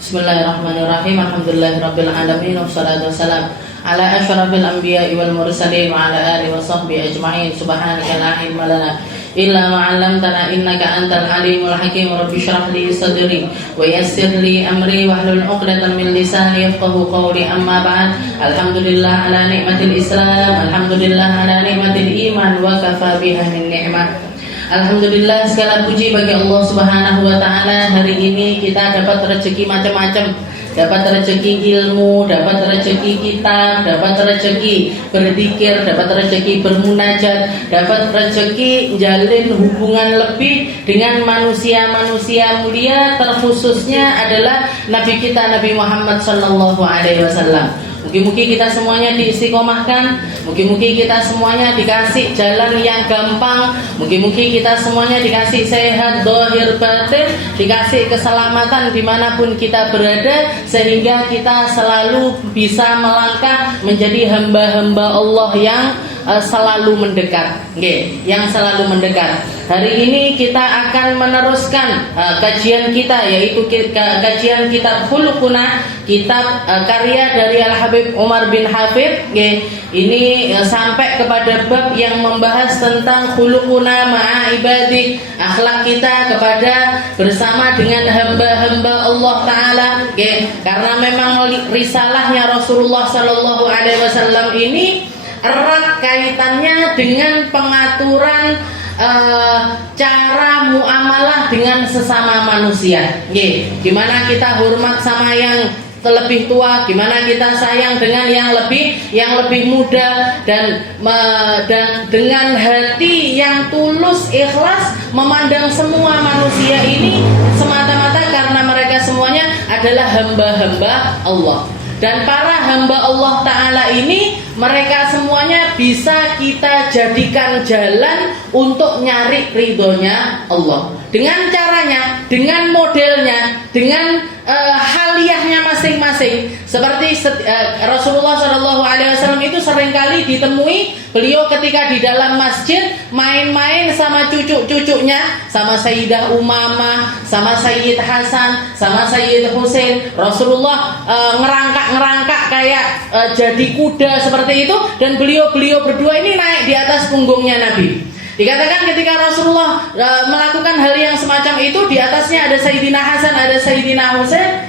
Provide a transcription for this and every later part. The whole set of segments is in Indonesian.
Bismillahirrahmanirrahim. Alhamdulillahirabbil alamin wassalatu wassalam ala asyrafil anbiya'i wal mursalin wa ala alihi wa sahbihi ajma'in. Subhanaka la ilma lana illa ma 'allamtana innaka antal alimul hakim. Rabbi shrah li sadri wa yassir li amri wahlul 'uqdatam min lisani yafqahu qawli. Amma ba'd. Alhamdulillah ala nikmatil Islam, alhamdulillah ala nikmatil iman wa kafa biha min ni'mah. Alhamdulillah, segala puji bagi Allah Subhanahu wa taala. Hari ini kita dapat rezeki macam-macam. Dapat rezeki ilmu, dapat rezeki kitab, dapat rezeki berzikir, dapat rezeki bermunajat, dapat rezeki jalin hubungan lebih dengan manusia-manusia mulia, terkhususnya adalah Nabi kita Nabi Muhammad sallallahu alaihi wasallam. Mugi-mugi kita semuanya diistiqomahkan, mugi-mugi kita semuanya dikasih jalan yang gampang, mugi-mugi kita semuanya dikasih sehat zahir batin, dikasih keselamatan dimanapun kita berada, sehingga kita selalu bisa melangkah menjadi hamba-hamba Allah yang selalu mendekat, yang selalu mendekat. Hari ini kita akan meneruskan kajian kita, yaitu kajian kitab Khuluquna, kitab karya dari Al-Habib Umar bin Hafid. Ini sampai kepada bab yang membahas tentang khuluquna ma'a ibadi, akhlak kita kepada bersama dengan hamba-hamba Allah Ta'ala. Karena memang risalahnya Rasulullah Sallallahu Alaihi Wasallam ini erat kaitannya dengan pengaturan cara muamalah dengan sesama manusia. Gimana kita hormat sama yang lebih tua, gimana kita sayang dengan yang lebih muda, dan dengan hati yang tulus ikhlas memandang semua manusia ini semata-mata karena mereka semuanya adalah hamba-hamba Allah. Dan para hamba Allah Ta'ala ini, mereka semuanya bisa kita jadikan jalan untuk nyari ridhonya Allah. Dengan caranya, dengan modelnya, dengan haliyahnya masing-masing. Seperti Rasulullah SAW itu seringkali ditemui beliau ketika di dalam masjid main-main sama cucu-cucunya, sama Sayyidah Umamah, sama Sayyid Hasan, sama Sayyid Husain. Rasulullah ngerangkak kayak jadi kuda seperti itu, dan beliau berdua ini naik di atas punggungnya Nabi. Dikatakan ketika Rasulullah melakukan hal yang semacam itu, di atasnya ada Sayyidina Hasan, ada Sayyidina Husain.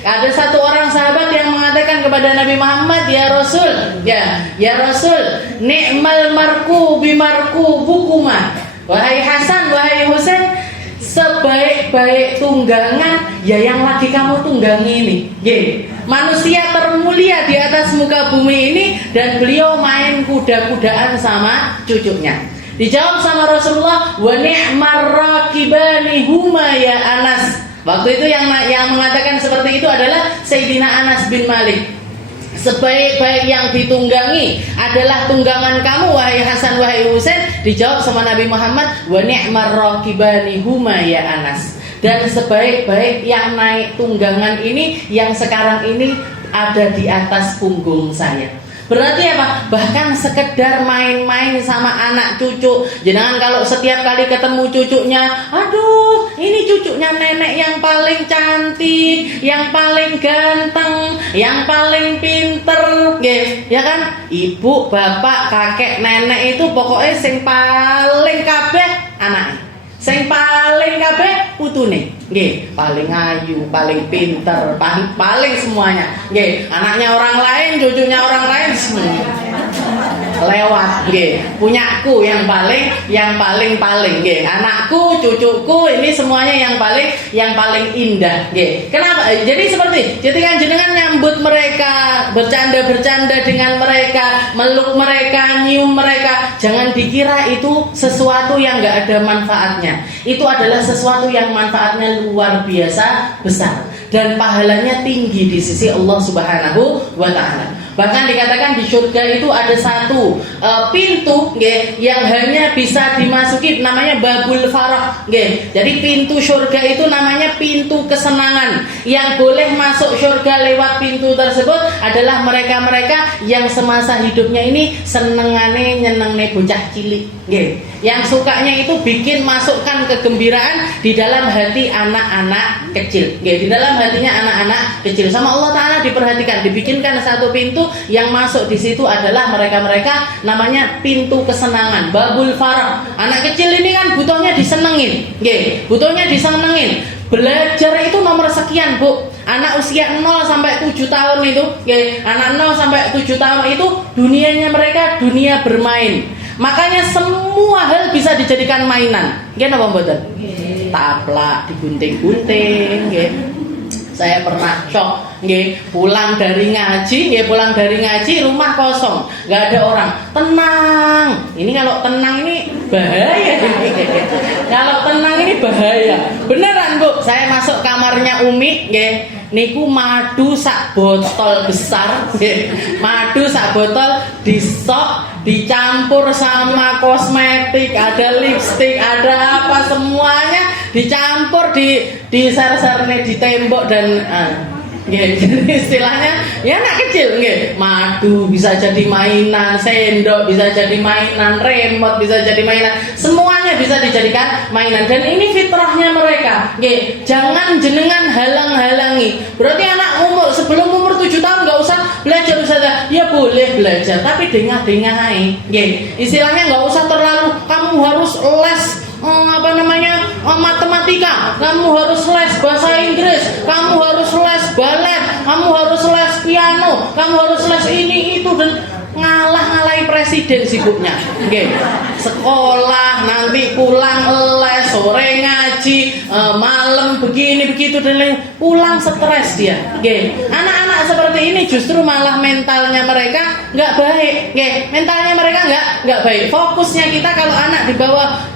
Ada satu orang sahabat yang mengatakan kepada Nabi Muhammad, ya Rasul, ya Rasul, ni'mal marku bimarku bukuma. Wahai Hasan, wahai Husain, sebaik-baik tunggangan ya yang lagi kamu tunggangi ini. Manusia termulia di atas muka bumi ini, dan beliau main kuda-kudaan sama cucunya. Dijawab sama Rasulullah, wa ni'mar raqibani huma ya Anas. Waktu itu yang mengatakan seperti itu adalah Sayyidina Anas bin Malik. Sebaik-baik yang ditunggangi adalah tunggangan kamu, wahai Hasan, wahai Husain. Dijawab sama Nabi Muhammad, wa ni'mar raqibani huma ya Anas. Dan sebaik-baik yang naik tunggangan ini, yang sekarang ini ada di atas punggung saya. Berarti apa? Bahkan sekedar main-main sama anak cucu. Jangan kalau setiap kali ketemu cucunya, aduh, ini cucunya nenek yang paling cantik, yang paling ganteng, yang paling pinter, ya kan? Ibu, bapak, kakek, nenek itu pokoknya sing paling kabeh anaknya. Sing paling kabeh putune. Paling ayu, paling pinter, paling semuanya. Anaknya orang lain, cucunya orang lain lewat. Punyaku yang paling, anakku, cucuku, ini semuanya yang paling indah. Kenapa? Jadi seperti ketika jenengan nyambut mereka, bercanda-bercanda dengan mereka, meluk mereka, nyium mereka, jangan dikira itu sesuatu yang enggak ada manfaatnya. Itu adalah sesuatu yang manfaatnya luar biasa besar dan pahalanya tinggi di sisi Allah Subhanahu wa Ta'ala. Bahkan dikatakan di surga itu ada satu pintu nggih yang hanya bisa dimasuki, namanya babul farah nggih. Jadi pintu surga itu namanya pintu kesenangan. Yang boleh masuk surga lewat pintu tersebut adalah mereka-mereka yang semasa hidupnya ini senengane nyenengne bocah cilik nggih. Yang sukanya itu bikin masukkan kegembiraan di dalam hati anak-anak kecil nggih, di dalam hatinya anak-anak kecil. Sama Allah Ta'ala diperhatikan, dibikinkan satu pintu yang masuk di situ adalah mereka-mereka namanya pintu kesenangan, babul farah. Anak kecil ini kan butuhnya disenengin nggih, butuhnya disenengin. Belajar itu nomor sekian, Bu. Anak usia 0 sampai 7 tahun itu nggih, anak 0 sampai 7 tahun itu dunianya mereka dunia bermain. Makanya semua hal bisa dijadikan mainan. Nggih napa mboten? Taplak digunting-gunting nggih. Saya pernah shock nggih, pulang dari ngaji rumah kosong, nggak ada orang. Tenang. Ini kalau tenang ini bahaya. Kalau tenang ini bahaya. Beneran, Bu. Saya masuk kamarnya Umi nggih. Niku madu sak botol besar nggih. Madu sak botol disok, dicampur sama kosmetik, ada lipstik, ada apa semuanya dicampur di ser-serne di tembok dan jadi istilahnya ya anak kecil nggih. Madu bisa jadi mainan, sendok bisa jadi mainan, remote bisa jadi mainan, semuanya bisa dijadikan mainan. Dan ini fitrahnya mereka nggih. Jangan jenengan halang-halangi. Berarti anak sebelum umur 7 tahun nggak usah belajar Ustazah. Ya boleh belajar, tapi dengah-dengahi nggih. Istilahnya nggak usah terlalu kamu harus les matematika, kamu harus les bahasa Inggris, kamu harus les balet, kamu harus les piano, kamu harus les ini itu, dan ngalah-ngalahi presiden sibuknya nggih. Sekolah nanti pulang les, sore ngaji, malam begini begitu dan lain, pulang stres dia nggih. Anak-anak seperti ini justru malah mentalnya mereka nggak baik nggih. Mentalnya mereka nggak baik. Fokusnya kita kalau anak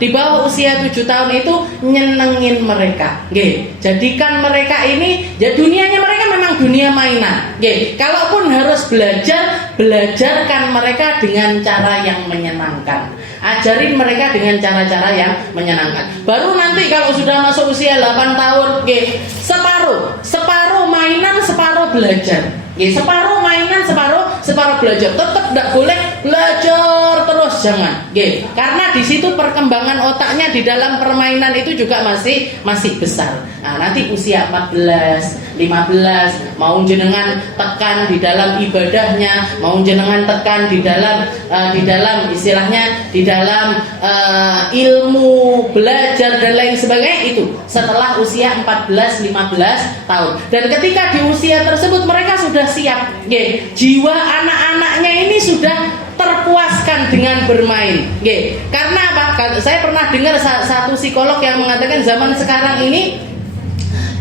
di bawah usia 7 tahun itu nyenengin mereka nggih. Jadikan mereka ini ya dunianya mereka memang dunia mainan nggih. Kalaupun harus belajarkan mereka dengan cara yang menyenangkan. Ajarin mereka dengan cara-cara yang menyenangkan. Baru nanti kalau sudah masuk usia 8 tahun nggih, separuh mainan, separuh belajar. Nggih, separuh mainan, separuh belajar. Tetap tidak boleh belajar terus, jangan. Nggih, karena di situ perkembangan otaknya di dalam permainan itu juga masih besar. Nah, nanti usia 14, 15 mau jenengan tekan di dalam ibadahnya, mau jenengan tekan di dalam istilahnya di dalam ilmu belajar dan lain sebagainya, itu setelah usia 14-15 tahun. Dan ketika di usia tersebut mereka sudah siap nggih. Jiwa anak-anaknya ini sudah terpuaskan dengan bermain nggih. Karena apa? Saya pernah dengar satu psikolog yang mengatakan zaman sekarang ini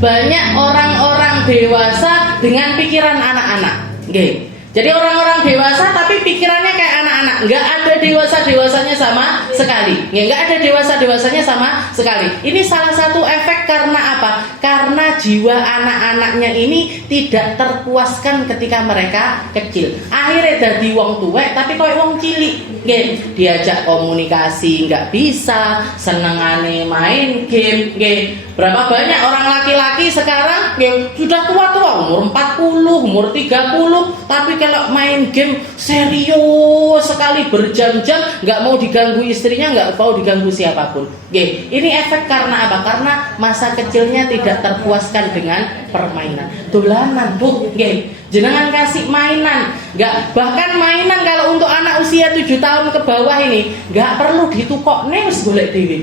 banyak orang-orang dewasa dengan pikiran anak-anak nggih. Jadi orang-orang dewasa tapi pikirannya kayak anak-anak, nggak ada dewasa-dewasanya sama sekali, nggak ada dewasa-dewasanya sama sekali. Ini salah satu efek karena apa? Karena jiwa anak-anaknya ini tidak terpuaskan ketika mereka kecil. Akhirnya jadi wong tuwek tapi kayak wong cilik, nggih. Diajak komunikasi nggak bisa, senengane main game, nggih. Berapa banyak orang laki-laki sekarang nggih sudah tua-tua, umur 40, umur 30, tapi kalau main game serius sekali berjam-jam, nggak mau diganggu istrinya, nggak mau diganggu siapapun. Oke, ini efek karena apa? Karena masa kecilnya tidak terpuaskan dengan permainan. Dolanan, Bu, oke. Jenengan kasih mainan, nggak, bahkan mainan kalau untuk anak usia 7 tahun ke bawah ini nggak perlu ditukok wis golek dhewe.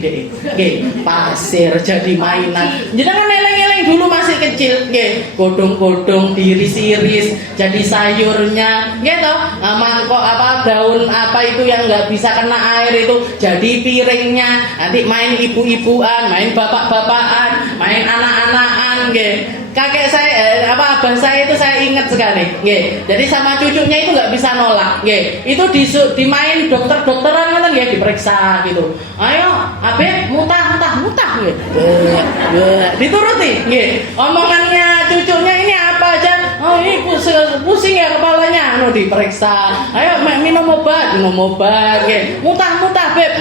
Nggih, pasir jadi mainan. Jenengan eleng-eleng dulu masih kecil, nggih, godhong-godhong diiris-iris jadi sayurnya, nggih toh. Mangkok apa daun apa itu yang nggak bisa kena air itu jadi piringnya. Nanti main ibu-ibuan, main bapak-bapakan, main anak-anakan, nggih. Kakek saya abah saya itu saya ingat sekali, nggih. Jadi sama cucunya itu nggak bisa nolak, nggih. Itu dimain dokter-dokteran kan nggih, diperiksa gitu. Ayo, Abek mutah nggih. Dituruti, nggih. Omongannya cucunya ini apa aja? Oh, ini pusing ya kepalanya. anu diperiksa. Ayo minum obat, nggih. Muntah-muntah, Beb.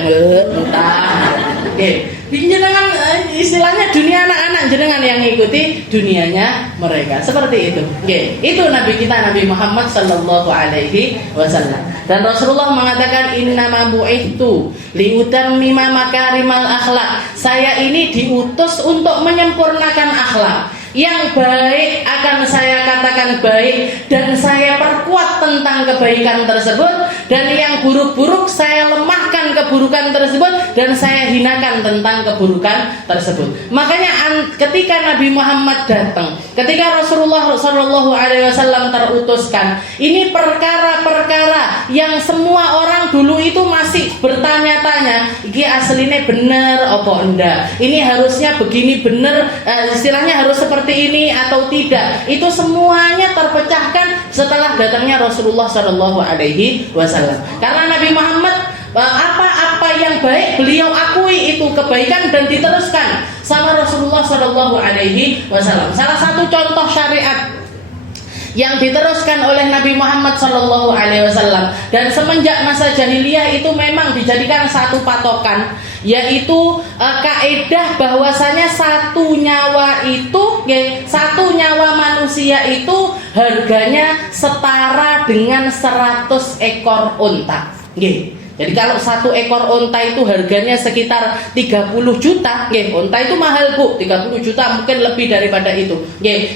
Muntah. Nggih. Jenengan istilahnya dunia anak-anak jenengan yang ngikuti dunianya mereka. Seperti itu. Nggih. Itu Nabi kita Nabi Muhammad sallallahu alaihi wasallam. Dan Rasulullah mengatakan innama bu'ithtu liutammima makarimal akhlak. Saya ini diutus untuk menyempurnakan akhlak. Yang baik akan saya katakan baik dan saya perkuat tentang kebaikan tersebut, dan yang buruk-buruk saya lemahkan keburukan tersebut dan saya hinakan tentang keburukan tersebut. Makanya ketika Nabi Muhammad datang, ketika Rasulullah SAW terutuskan, ini perkara-perkara yang semua orang dulu itu masih bertanya-tanya, ini aslinya bener apa enggak, ini harusnya begini bener, istilahnya harus seperti ini atau tidak. Itu semuanya terpecahkan setelah datangnya Rasulullah SAW. Karena Nabi Muhammad apa-apa yang baik beliau akui itu kebaikan dan diteruskan sama Rasulullah SAW. Salah satu contoh syariat yang diteruskan oleh Nabi Muhammad SAW dan semenjak masa jahiliyah itu memang dijadikan satu patokan, yaitu kaidah bahwasanya satu nyawa manusia itu harganya setara dengan 100 ekor unta. Jadi kalau satu ekor unta itu harganya sekitar 30 juta, unta itu mahal Bu, 30 juta mungkin lebih daripada itu.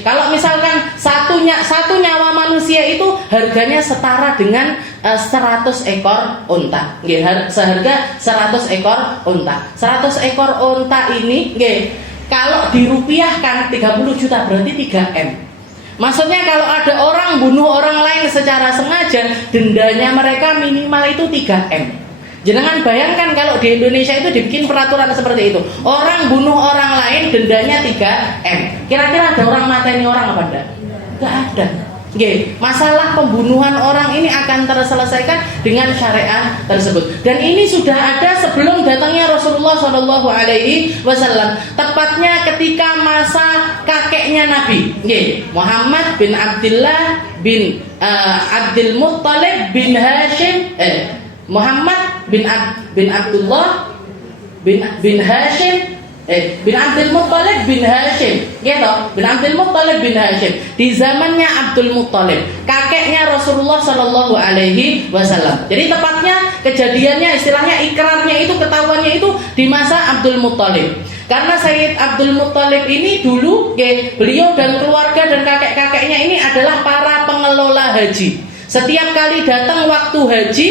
Kalau misalkan satu nyawa manusia itu harganya setara dengan 100 ekor unta. Seharga 100 ekor unta. 100 ekor unta ini, kalau dirupiahkan 30 juta berarti 3M. Maksudnya kalau ada orang bunuh orang lain secara sengaja, dendanya mereka minimal itu 3M. Jangan bayangkan kalau di Indonesia itu dibikin peraturan seperti itu. Orang bunuh orang lain dendanya 3M. Kira-kira ada orang mateni orang apa enggak? Enggak ada. Masalah pembunuhan orang ini akan terselesaikan dengan syariat tersebut. Dan ini sudah ada sebelum datangnya Rasulullah SAW. Tepatnya ketika masa kakeknya Nabi, Muhammad bin Abdullah bin Abdul Muttalib bin Hashim, Muhammad bin Abdullah bin Hashim bin Abdul Muttalib bin Hashim, bin Abdul Muttalib bin Hashim, di zamannya Abdul Muttalib, kakeknya Rasulullah SAW. Jadi tepatnya kejadiannya, istilahnya ikrarnya itu, ketahuannya itu di masa Abdul Muttalib. Karena Sayyid Abdul Muttalib ini dulu, beliau dan keluarga dan kakek-kakeknya ini adalah para pengelola haji. Setiap kali datang waktu haji,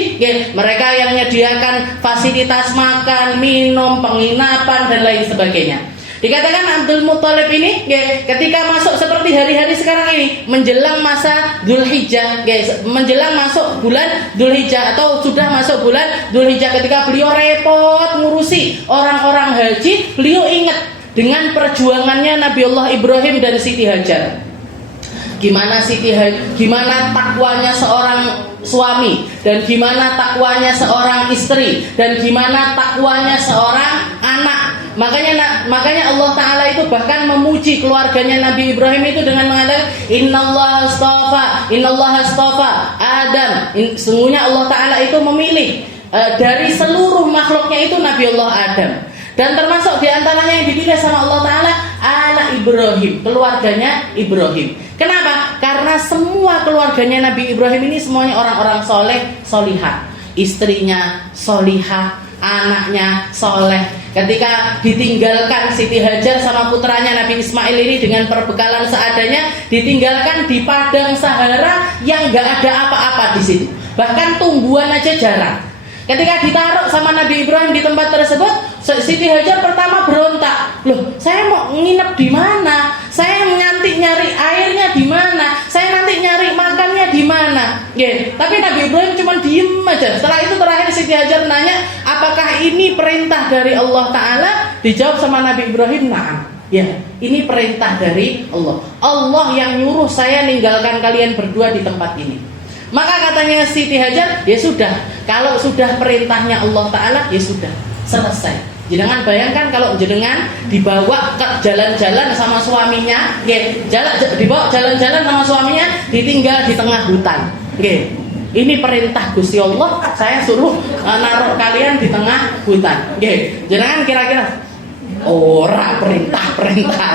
mereka yang menyediakan fasilitas makan, minum, penginapan dan lain sebagainya. Dikatakan Abdul Muttalib ini, ketika masuk seperti hari-hari sekarang ini, menjelang masa Dzulhijjah, menjelang masuk bulan Dzulhijjah atau sudah masuk bulan Dzulhijjah, ketika beliau repot ngurusi orang-orang haji, beliau ingat dengan perjuangannya Nabiullah Ibrahim dan Siti Hajar. Gimana gimana takwanya seorang suami, dan gimana takwanya seorang istri, dan gimana takwanya seorang anak. Makanya Allah Ta'ala itu bahkan memuji keluarganya Nabi Ibrahim itu dengan mengatakan Innallaha astafa Adam. Sesungguhnya Allah Ta'ala itu memilih dari seluruh makhluknya itu Nabi Allah Adam. Dan termasuk diantaranya yang dipilih sama Allah Ta'ala anak Ibrahim, keluarganya Ibrahim. Kenapa? Karena semua keluarganya Nabi Ibrahim ini semuanya orang-orang soleh, solihah. Istrinya solihah, anaknya soleh. Ketika ditinggalkan Siti Hajar sama putranya Nabi Ismail ini dengan perbekalan seadanya, ditinggalkan di padang Sahara yang gak ada apa-apa di situ. Bahkan tumbuhan aja jarang. Ketika ditaruh sama Nabi Ibrahim di tempat tersebut, Siti Hajar pertama berontak. Loh, saya mau nginep di mana? Saya nanti nyari airnya di mana? Saya nanti nyari makannya di mana? Tapi Nabi Ibrahim cuma diem aja. Setelah itu terakhir Siti Hajar nanya, apakah ini perintah dari Allah Ta'ala? Dijawab sama Nabi Ibrahim, na'am. Ya, ini perintah dari Allah. Allah yang nyuruh saya ninggalkan kalian berdua di tempat ini. Maka katanya Siti Hajar, ya sudah, kalau sudah perintahnya Allah Ta'ala, ya sudah, selesai. Jangan bayangkan kalau jenengan dibawa ke jalan-jalan sama suaminya, dibawa jalan-jalan sama suaminya, ditinggal di tengah hutan. Nggih. Ini perintah Gusti Allah, saya suruh naruh kalian di tengah hutan. Nggih. Jenengan kira-kira ora perintah-perintah.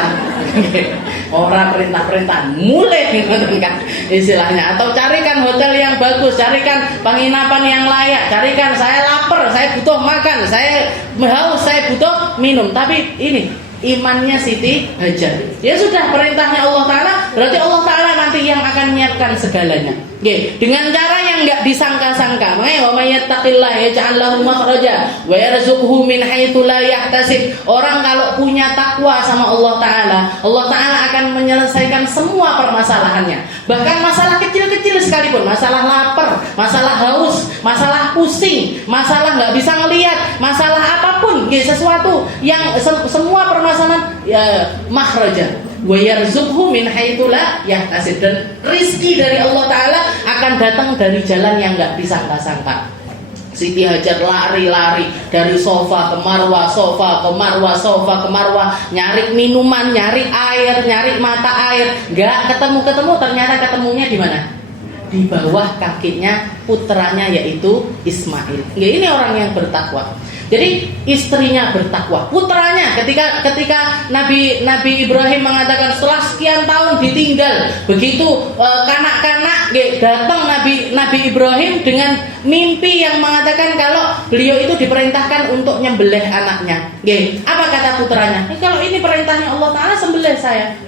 Ora perintah-perintah. Mulai ngoten kan istilahnya. Atau carikan hotel yang bagus, carikan penginapan yang layak, carikan saya lapar, saya butuh makan, saya haus, saya butuh minum. Tapi ini imannya Siti Hajar. Ya sudah, perintahnya Allah Ta'ala, berarti Allah Ta'ala nanti yang akan menyiapkan segalanya. Oke, dengan cara yang enggak disangka-sangka. Makanya wa may yattaqillaha yaj'al lahu makhraja wa yarzuqhu min haitsu la yahtasib. Orang kalau punya takwa sama Allah Ta'ala, Allah Ta'ala akan menyelesaikan semua permasalahannya. Bahkan masalah kecil-kecil sekalipun, masalah lapar, masalah haus, masalah pusing, masalah enggak bisa ngelihat, masalah apapun, sesuatu yang semua permasalahan ya, makhraja wa yarzuqhu min haitsu la yahtasib, dan rizki dari Allah Ta'ala akan datang dari jalan yang enggak disangka-sangka. Siti Hajar lari-lari dari sofa ke marwah, sofa ke marwah, sofa ke marwah, nyari minuman, nyari air, nyari mata air, enggak ketemu-ketemu, ternyata ketemunya di mana? Di bawah kakinya putranya, yaitu Ismail. Ya, ini orang yang bertakwa. Jadi istrinya bertakwa, putranya ketika Nabi Ibrahim mengatakan setelah sekian tahun ditinggal, begitu kanak-kanak datang Nabi Ibrahim dengan mimpi yang mengatakan kalau beliau itu diperintahkan untuk nyembelih anaknya. Apa kata putranya? Kalau ini perintahnya Allah Ta'ala, sembelih saya.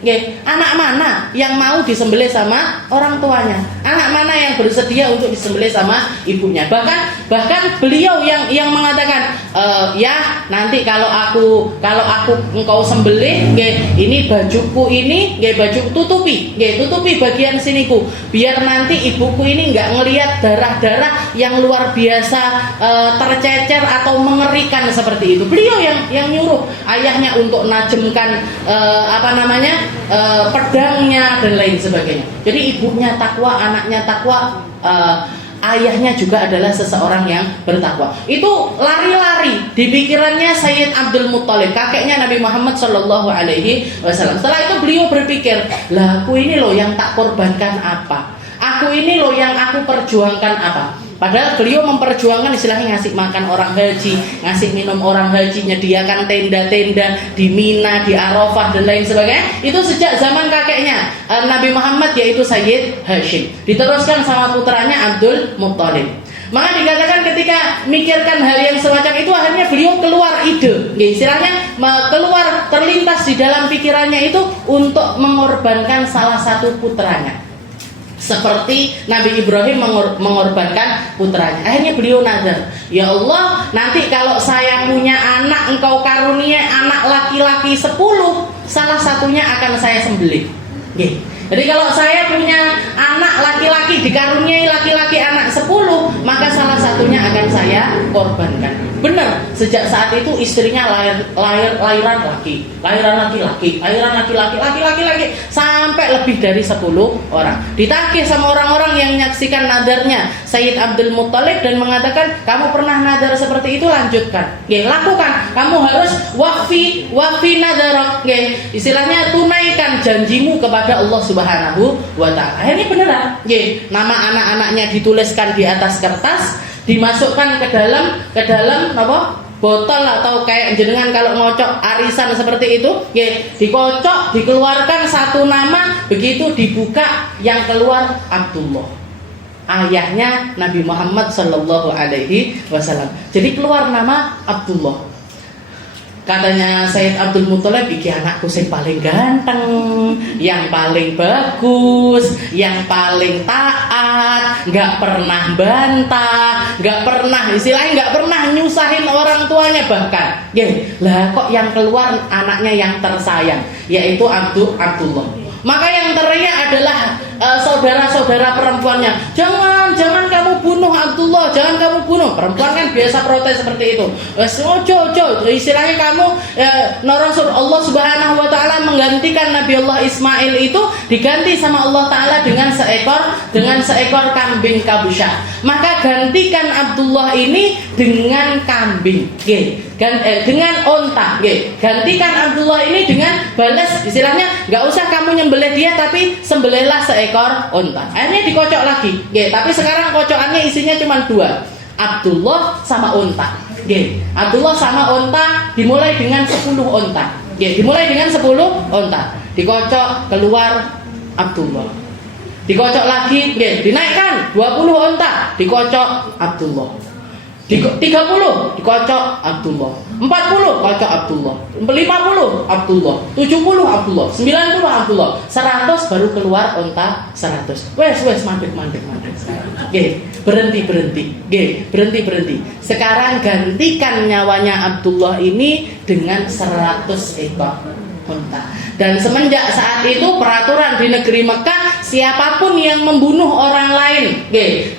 Anak mana yang mau disembelih sama orang tuanya? Anak mana yang bersedia untuk disembelih sama ibunya? Bahkan beliau yang mengatakan, ya nanti kalau aku engkau sembelih, ini bajuku ini, baju tutupi bagian siniku, biar nanti ibuku ini nggak ngelihat darah-darah yang luar biasa tercecer atau mengerikan seperti itu. Beliau yang nyuruh ayahnya untuk najemkan pedangnya dan lain sebagainya. Jadi ibunya takwa, anaknya takwa, ayahnya juga adalah seseorang yang bertakwa. Itu lari-lari di pikirannya Sayyid Abdul Muttalib, kakeknya Nabi Muhammad SAW. Setelah itu beliau berpikir, lah aku ini loh yang tak korbankan apa? Aku ini loh yang aku perjuangkan apa? Padahal beliau memperjuangkan istilahnya ngasih makan orang haji, ngasih minum orang haji, menyediakan tenda-tenda di Mina, di Arafah dan lain sebagainya. Itu sejak zaman kakeknya Nabi Muhammad, yaitu Sayyid Hashim. Diteruskan sama putranya Abdul Muttalib. Maka dikatakan ketika mikirkan hal yang semacam itu, akhirnya beliau keluar ide, istilahnya keluar terlintas di dalam pikirannya itu untuk mengorbankan salah satu putranya. Seperti Nabi Ibrahim mengorbankan putranya. Akhirnya beliau nazar, ya Allah, nanti kalau saya punya anak, engkau karunia anak laki-laki 10, salah satunya akan saya sembelih. Jadi kalau saya punya anak laki-laki, dikaruniai laki-laki anak 10, maka salah satunya akan saya korbankan. Benar, sejak saat itu istrinya lahiran laki-laki, sampai lebih dari 10 orang. Ditagih sama orang-orang yang menyaksikan nadarnya Sayyid Abdul Muttalib dan mengatakan, kamu pernah nadar seperti itu, lanjutkan. Lakukan. Kamu harus wafi nadarak. Istilahnya tunaikan janjimu kepada Allah Subhanahu wa Ta'ala. Akhirnya beneran. Nama anak-anaknya dituliskan di atas kertas, dimasukkan ke dalam botol atau kayak jenengan kalau ngocok arisan seperti itu, dikocok, dikeluarkan satu nama, begitu dibuka yang keluar Abdullah, ayahnya Nabi Muhammad SAW. Jadi keluar nama Abdullah. Katanya Sayyid Abdul Muttalib, iki anakku yang paling ganteng, yang paling bagus, yang paling taat, nggak pernah bantah, nggak pernah nyusahin orang tuanya bahkan. Lah kok yang keluar anaknya yang tersayang, yaitu Abdullah. Maka yang teriak adalah saudara-saudara perempuannya, jangan kamu bunuh Abdullah, jangan kamu bunuh. Perempuan kan biasa protes seperti itu. Ojo, istilahnya kamu Allah Subhanahu wa Ta'ala menggantikan Nabi Allah Ismail itu diganti sama Allah Ta'ala dengan seekor kambing kabusha. Maka gantikan Abdullah ini dengan kambing, dengan onta. Gantikan Abdullah ini dengan balas, istilahnya nggak usah kamu nyembelih dia, tapi sembelihlah seekor unta. Akhirnya dikocok lagi. Nggih, tapi sekarang kocokannya isinya cuma 2. Abdullah sama unta. Nggih, Abdullah sama unta dimulai dengan 10 unta. Nggih, dimulai dengan 10 unta. Dikocok keluar Abdullah. Dikocok lagi, nggih, dinaikkan 20 unta, dikocok Abdullah. 30 dikocok Abdullah. 40 kocok Abdullah. 50 Abdullah. 70 Abdullah. 90 Abdullah. 100 baru keluar unta 100. Wes mandek. Nggih, berhenti. Nggih, berhenti. Sekarang gantikan nyawanya Abdullah ini dengan 100 ekor unta. Dan semenjak saat itu peraturan di negeri Mekah, siapapun yang membunuh orang lain,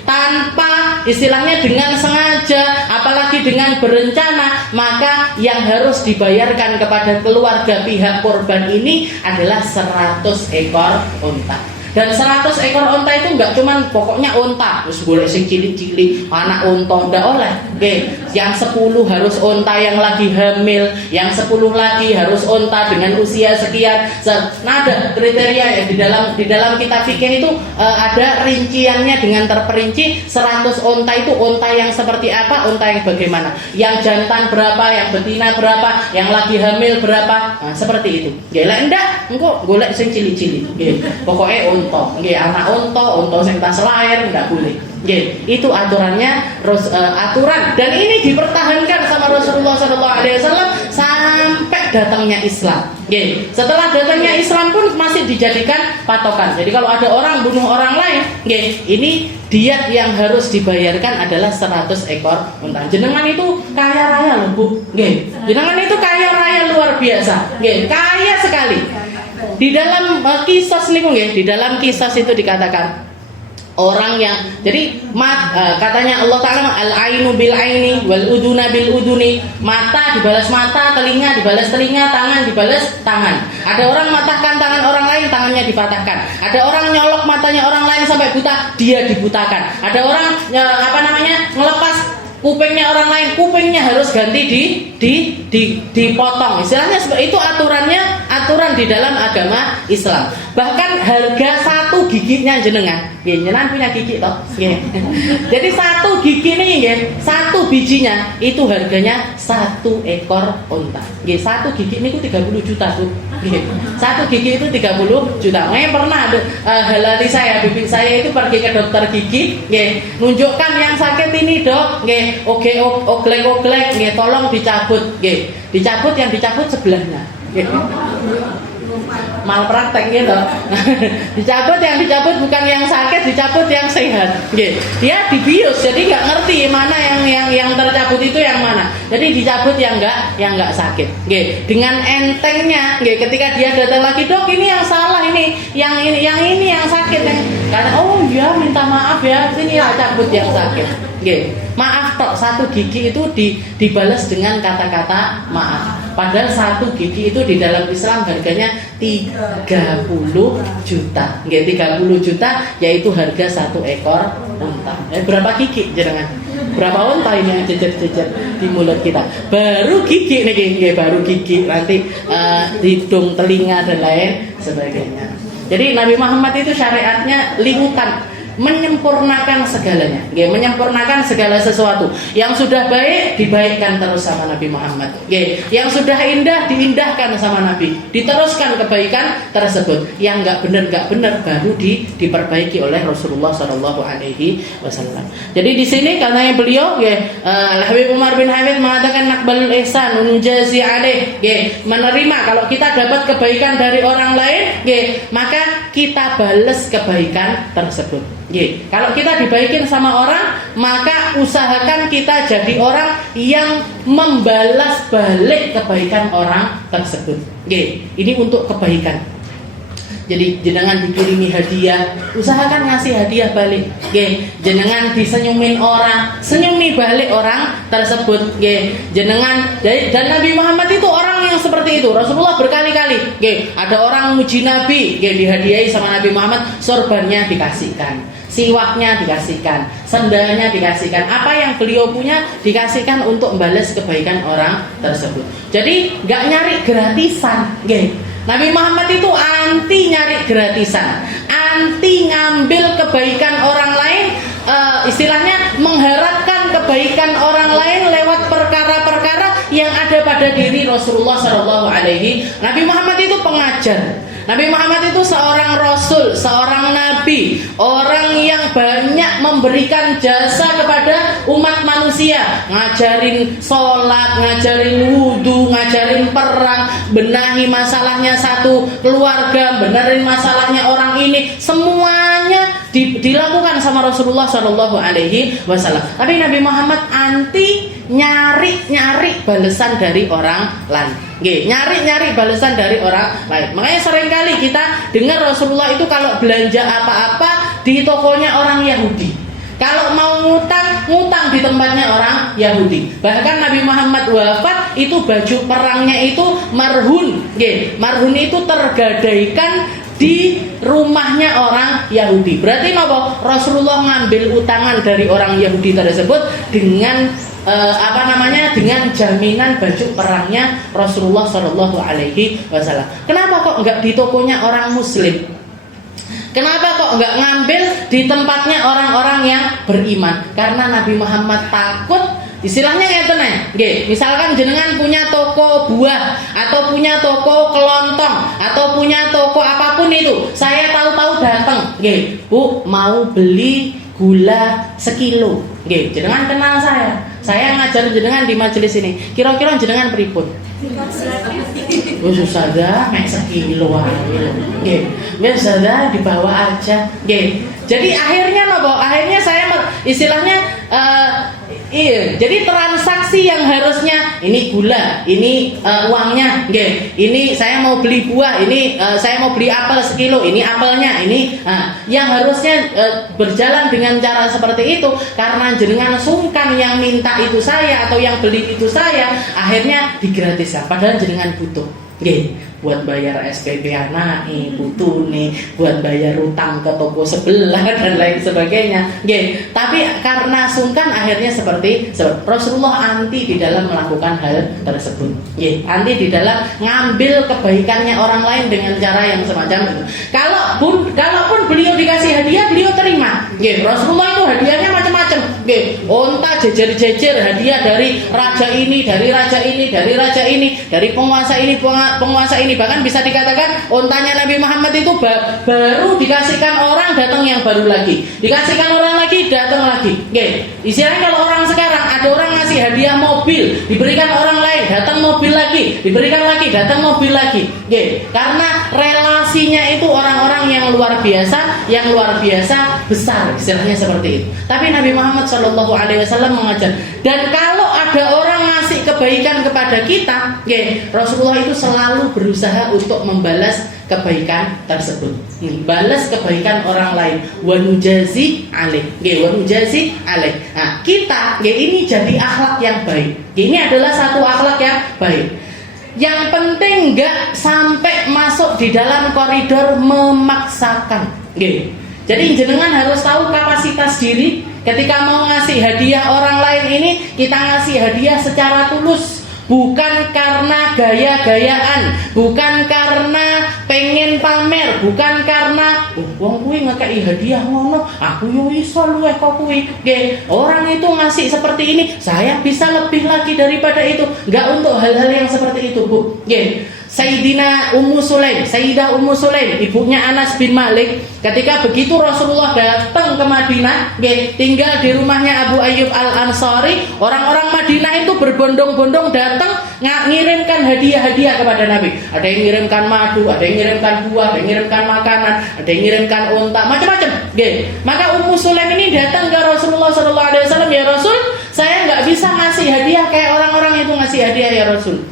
tanpa istilahnya dengan sengaja, apalagi dengan berencana, maka yang harus dibayarkan kepada keluarga pihak korban ini adalah 100 ekor unta. Dan 100 ekor unta itu enggak cuman pokoknya unta, terus golek sing cilik-cilik, anak unta ndak oleh. Yang 10 harus unta yang lagi hamil, yang 10 lagi harus unta dengan usia sekian. Nah, ada kriteria di dalam kitab fikih itu ada rinciannya dengan terperinci. 100 unta itu unta yang seperti apa, unta yang bagaimana, yang jantan berapa, yang betina berapa, yang lagi hamil berapa. Nah, seperti itu. Nggih, lek ndak engko golek sing cilik-cilik. Nggih, pokoke unta, nggih, anak unta sing tas lahir enggak boleh. Nggih, itu aturannya, aturan, dan ini dipertahankan sama Rasulullah SAW sampai datangnya Islam. Nggih, setelah datangnya Islam pun masih dijadikan patokan. Jadi kalau ada orang bunuh orang lain, nggih, ini diat yang harus dibayarkan adalah 100 ekor unta. Jenengan itu kaya raya loh, Bu. Nggih, jenengan itu kaya raya luar biasa. Nggih, kaya sekali. Di dalam Qisas niku nggih, di dalam Qisas itu dikatakan orang yang jadi katanya Allah Ta'ala, al-ainu bil aini wal uduna bil uduni, mata dibalas mata, telinga dibalas telinga, tangan dibalas tangan. Ada orang matahkan tangan orang lain, tangannya dipatahkan. Ada orang nyolok matanya orang lain sampai buta, dia dibutakan. Ada orang ngelepas kupingnya orang lain, kupingnya harus ganti dipotong. Istilahnya seperti itu aturan di dalam agama Islam. Bahkan harga satu gigitnya jenengan punya gigi toh. Jadi satu gigi ini satu bijinya itu harganya 1 ekor unta. Satu gigi ini 30 juta tuh. Satu gigi itu 30 juta. Makanya pernah halali saya, bibi saya itu pergi ke dokter gigi, nunjukkan yang sakit ini, Dok. Oglek, tolong dicabut. Dicabut, yang dicabut sebelahnya. Malpraktek gitu. Dicabut, yang dicabut bukan yang sakit, dicabut yang sehat. Dia dibius, jadi nggak ngerti mana yang tercabut itu yang mana. Jadi dicabut yang nggak sakit. Dengan entengnya, ketika dia datang lagi, Dok, ini yang salah, ini yang sakit. Karena oh ya minta maaf ya, sini lah cabut yang sakit. Maaf tok, satu gigi itu dibalas dengan kata-kata maaf. Padahal satu gigi itu di dalam Islam harganya 30 juta. 30 juta yaitu harga 1 ekor unta. Berapa gigi jenengan? Berapa unta ini yang jejer-jejer di mulut kita? Baru gigi nih, baru gigi, nanti hidung, telinga dan lain sebagainya. Jadi Nabi Muhammad itu syariatnya limutan, menyempurnakan segalanya, menyempurnakan segala sesuatu. Yang sudah baik dibaikkan terus sama Nabi Muhammad, yang sudah indah diindahkan sama Nabi, diteruskan kebaikan tersebut. Yang nggak benar baru diperbaiki oleh Rasulullah SAW. Jadi di sini katanya beliau, Al-Habib Umar bin Hamid mengatakan naqbalul ihsan unjazi alaih, menerima kalau kita dapat kebaikan dari orang lain, maka kita balas kebaikan tersebut. Kalau kita dibaikin sama orang, maka usahakan kita jadi orang yang membalas balik kebaikan orang tersebut. Ini untuk kebaikan. Jadi jenengan dikirimi hadiah, usahakan ngasih hadiah balik. Jenengan disenyumin orang, senyumi balik orang tersebut. Jenengan, dan Nabi Muhammad itu orang yang seperti itu. Rasulullah berkali-kali, ada orang muji Nabi, dihadiahi sama Nabi Muhammad, sorbannya dikasihkan, siwaknya dikasihkan, sendalnya dikasihkan, apa yang beliau punya dikasihkan untuk membalas kebaikan orang tersebut. Jadi nggak nyari gratisan. Nabi Muhammad itu anti nyari gratisan, anti ngambil kebaikan orang lain, istilahnya mengharapkan kebaikan orang lain lewat perkara-perkara yang ada pada diri Rasulullah Shallallahu Alaihi. Nabi Muhammad itu pengajar. Nabi Muhammad itu seorang rasul, seorang nabi, orang yang banyak memberikan jasa kepada umat manusia, ngajarin sholat, ngajarin wudhu, ngajarin perang, benahi masalahnya satu keluarga, benerin masalahnya orang ini, semuanya dilakukan sama Rasulullah Shallallahu Alaihi Wasallam. Tapi Nabi Muhammad anti nyari balasan dari orang lain. Nyari balasan dari orang lain. Makanya seringkali kita dengar Rasulullah itu kalau belanja apa-apa di tokonya orang Yahudi. Kalau mau ngutang di tempatnya orang Yahudi. Bahkan Nabi Muhammad wafat itu baju perangnya itu marhun. Marhun itu tergadaikan di rumahnya orang Yahudi. Berarti apa? Rasulullah ngambil utangan dari orang Yahudi tersebut dengan dengan jaminan baju perangnya Rasulullah Shallallahu Alaihi Wasallam. Kenapa kok nggak di tokonya orang Muslim? Kenapa kok nggak ngambil di tempatnya orang-orang yang beriman? Karena Nabi Muhammad takut. Istilahnya ya tenang, misalkan jenengan punya toko buah atau punya toko kelontong atau punya toko apapun itu, saya tahu-tahu datang, Bu mau beli gula sekilo, jenengan kenal saya ngajar jenengan di majelis ini, kira-kira jenengan pripun? Susah dah, mek sekilo aja, biasa dah dibawa aja, Jadi akhirnya Akhirnya saya istilahnya jadi transaksi yang harusnya ini gula, ini uangnya, ini saya mau beli buah, ini saya mau beli apel sekilo, ini apelnya, ini yang harusnya berjalan dengan cara seperti itu karena jenengan sungkan yang minta itu saya atau yang beli itu saya, akhirnya digratiskan padahal jenengan butuh. Buat bayar SPP anak butuh nih, buat bayar utang ke toko sebelah dan lain sebagainya. Tapi karena sungkan akhirnya seperti Rasulullah anti di dalam melakukan hal tersebut. Anti di dalam ngambil kebaikannya orang lain dengan cara yang semacam itu. Kalaupun beliau dikasih hadiah, beliau terima. Rasulullah itu hadiahnya macam-macam. Onta jejer-jejer hadiah dari raja ini, dari raja ini, dari raja ini, dari penguasa ini, penguasa ini. Bahkan bisa dikatakan ontanya Nabi Muhammad itu baru dikasihkan orang, datang yang baru lagi, dikasihkan orang lagi, datang lagi. Istilahnya kalau orang sekarang ada orang ngasih hadiah mobil, diberikan orang lain, datang mobil lagi, diberikan lagi, datang mobil lagi. Karena relasinya itu orang-orang yang luar biasa besar, istilahnya seperti itu. Tapi Nabi Muhammad Shallallahu Alaihi Wasallam mengajar, dan kalau ada orang ngasih kebaikan kepada kita, Rasulullah itu selalu berusaha untuk membalas kebaikan tersebut. Balas kebaikan orang lain. Wa nujazi alaih. Nah, kita ini jadi akhlak yang baik. Ini adalah satu akhlak yang baik. Yang penting enggak sampai masuk di dalam koridor memaksakan. Jadi jenengan harus tahu kapasitas diri. Ketika mau ngasih hadiah orang lain ini, kita ngasih hadiah secara tulus, bukan karena gaya-gayaan, bukan karena pengen pamer, bukan karena wong kuwi ngekei hadiah ngono, aku yo iso luwih kok kuwi. Orang itu ngasih seperti ini, saya bisa lebih lagi daripada itu. Enggak untuk hal-hal yang seperti itu, Bu. Sayyidah Ummu Sulaim, ibunya Anas bin Malik, ketika begitu Rasulullah datang ke Madinah, tinggal di rumahnya Abu Ayyub Al-Ansari, orang-orang Madinah itu berbondong-bondong datang ngirimkan hadiah-hadiah kepada Nabi. Ada yang ngirimkan madu, ada yang ngirimkan buah, ada yang ngirimkan makanan, ada yang ngirimkan unta, macam-macam. Maka Ummu Sulaim ini datang ke Rasulullah SAW, ya Rasul, saya nggak bisa ngasih hadiah kayak orang-orang itu ngasih hadiah ya Rasul.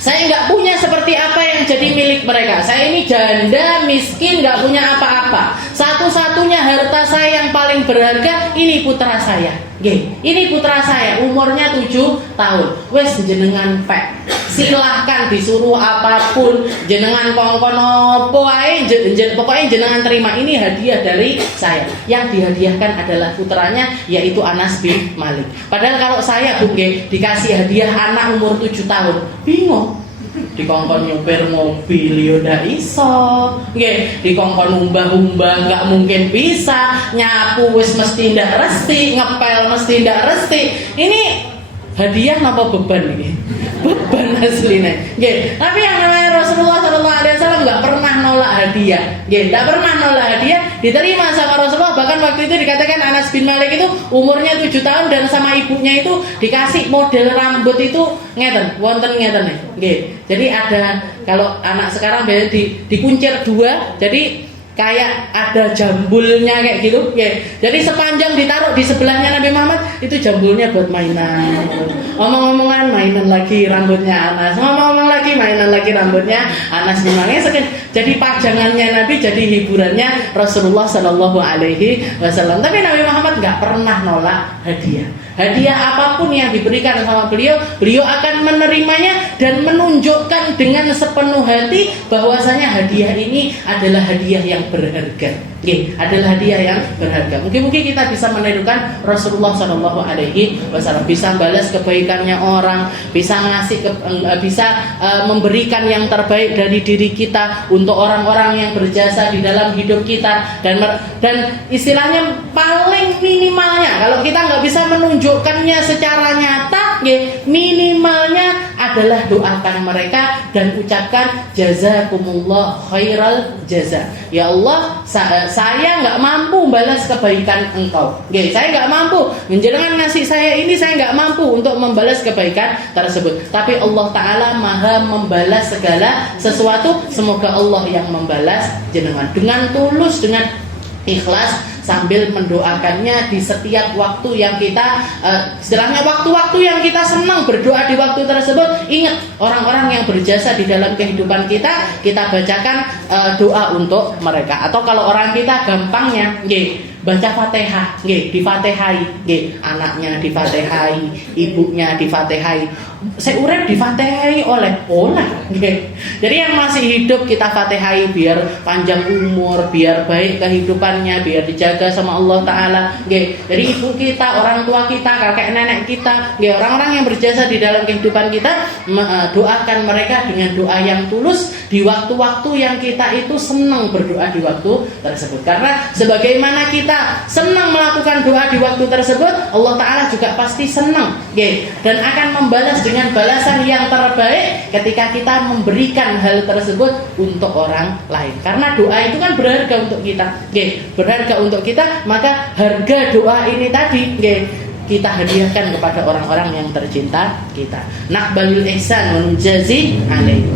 Saya nggak punya seperti apa yang jadi milik mereka. Saya ini janda, miskin, nggak punya apa-apa. Satu-satunya harta saya yang paling berharga ini putra saya. Ini putra saya, umurnya 7 tahun. Wes jenengan pek. Silahkan disuruh apapun, jenengan kongkon opo ae, pokoknya jenengan terima. Ini hadiah dari saya. Yang dihadiahkan adalah putranya, yaitu Anas bin Malik. Padahal kalau saya dikasih hadiah anak umur 7 tahun, bingung. dikongkon nyupir mobil yo ndak iso, nggih, dikongkon umbah-umbah nggak mungkin bisa, nyapu wis mesti ndak resti, ngepel mesti ndak resti. Ini hadiah napa beban ini? Beban aslinya. Nggih, tapi yang namanya Rasulullah sallallahu alaihi wasallam enggak pernah nolak hadiah. Nggih, enggak pernah nolak hadiah, diterima sama Rasulullah. Bahkan waktu itu dikatakan Anas bin Malik itu umurnya 7 tahun dan sama ibunya itu dikasih model rambut itu ngeten, wonten ngeten nggih. Jadi ada, kalau anak sekarang biasanya dikuncir 2, jadi kayak ada jambulnya kayak gitu, ya. Jadi sepanjang ditaruh di sebelahnya Nabi Muhammad itu jambulnya buat mainan. Ngomong-ngomongan mainan lagi rambutnya Anas, ngomong-ngomong lagi mainan lagi rambutnya Anas. Memangnya jadi pajangannya Nabi, jadi hiburannya Rasulullah Shallallahu Alaihi Wasallam. Tapi Nabi Muhammad nggak pernah nolak hadiah. Hadiah apapun yang diberikan sama beliau, beliau akan menerimanya dan menunjukkan dengan sepenuh hati bahwasanya hadiah ini adalah hadiah yang berharga. Oke, adalah hadiah yang berharga. Mungkin kita bisa menirukan Rasulullah Shallallahu Alaihi Wasallam, bisa balas kebaikannya orang, bisa ngasih, memberikan yang terbaik dari diri kita untuk orang-orang yang berjasa di dalam hidup kita, dan istilahnya paling minimalnya kalau kita nggak bisa menunjukkannya secara nyata, minimalnya adalah doakan mereka dan ucapkan jazakumullah khairal jaza. Ya Allah, saya nggak mampu balas kebaikan engkau. Saya nggak mampu, menjenengan ngasih saya ini, saya nggak mampu untuk membalas kebaikan tersebut. Tapi Allah Ta'ala maha membalas segala sesuatu. Semoga Allah yang membalas jenengan dengan tulus, dengan ikhlas, sambil mendoakannya di setiap waktu yang kita istilahnya waktu-waktu yang kita senang berdoa di waktu tersebut. Ingat orang-orang yang berjasa di dalam kehidupan kita bacakan doa untuk mereka. Atau kalau orang kita gampangnya baca Fatihah, difatihai, anaknya difatihai, ibunya difatihai, seurep difatihai oleh. Jadi yang masih hidup kita fatihai biar panjang umur, biar baik kehidupannya, biar dijaga sama Allah Ta'ala. Jadi ibu kita, orang tua kita, kakek nenek kita, orang-orang yang berjasa di dalam kehidupan kita, doakan mereka dengan doa yang tulus di waktu-waktu yang kita itu senang berdoa di waktu tersebut. Karena sebagaimana kita senang melakukan doa di waktu tersebut, Allah Ta'ala juga pasti senang, dan akan membalas dengan balasan yang terbaik ketika kita memberikan hal tersebut untuk orang lain. Karena doa itu kan berharga untuk kita, berharga untuk kita, maka harga doa ini tadi kita hadiahkan kepada orang-orang yang tercinta kita. Naqbalul ihsan wa nujazi alaihi.